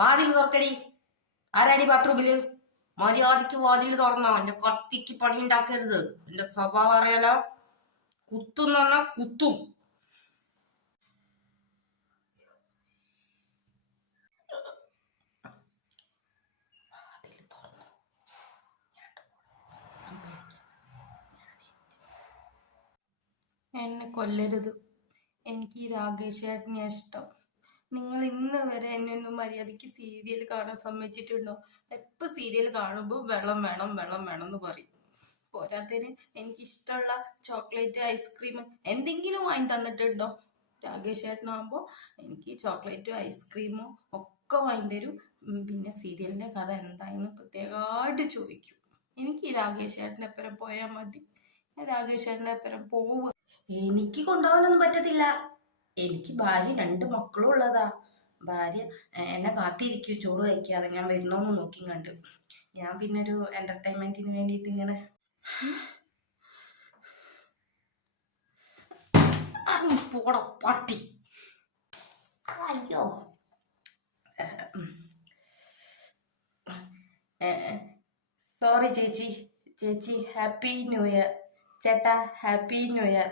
വാതിൽ തുറക്കടി. ആരാടി ബാത്റൂമില്? മര്യാദക്ക് വാതിൽ തുറന്നോ. എന്റെ കത്തിക്ക് പണി ഉണ്ടാക്കരുത്. എന്റെ സ്വഭാവം അറിയാലോ. കുത്തുന്ന് പറഞ്ഞാ കുത്തും. എന്നെ കൊല്ലരുത്. എനിക്ക് ഈ രാകേഷ് ചേട്ടനെ ഇഷ്ടം. നിങ്ങൾ ഇന്ന് വരെ എന്നെ ഒന്നും മര്യാദയ്ക്ക് സീരിയൽ കാണാൻ സമ്മതിച്ചിട്ടുണ്ടോ? എപ്പോൾ സീരിയൽ കാണുമ്പോൾ വെള്ളം വേണം വെള്ളം വേണം എന്ന് പറയും. പോരാത്തതിന് എനിക്കിഷ്ടമുള്ള ചോക്ലേറ്റ്, ഐസ്ക്രീം എന്തെങ്കിലും വാങ്ങി തന്നിട്ടുണ്ടോ? രാകേഷ് ചേട്ടനാകുമ്പോൾ എനിക്ക് ചോക്ലേറ്റും ഐസ്ക്രീമും ഒക്കെ വാങ്ങി തരും. പിന്നെ സീരിയലിന്റെ കഥ എന്തായെന്ന് പ്രത്യേകമായിട്ട് ചോദിക്കും. എനിക്ക് ഈ രാകേഷ് ചേട്ടൻ്റെ എപ്പരം പോയാൽ മതി. ഞാൻ രാകേഷ് ചേട്ടൻ്റെ എപ്പരം പോവുക. എനിക്ക് കൊണ്ടുപോകാനൊന്നും പറ്റത്തില്ല. എനിക്ക് ഭാര്യ 2 മക്കളും ഉള്ളതാ. ഭാര്യ എന്നെ കാത്തിരിക്കും ചോറ് കഴിക്കാതെ, ഞാൻ വരുന്നോന്ന് നോക്കി കണ്ട്. ഞാൻ പിന്നെ ഒരു എന്റർടൈൻമെന്റിന് വേണ്ടിയിട്ട് ഇങ്ങനെ പോട പട്ടി. അയ്യോ, സോറി ചേച്ചി. ചേച്ചി ഹാപ്പി ന്യൂ ഇയർ. ചേട്ടാ ഹാപ്പി ന്യൂ ഇയർ.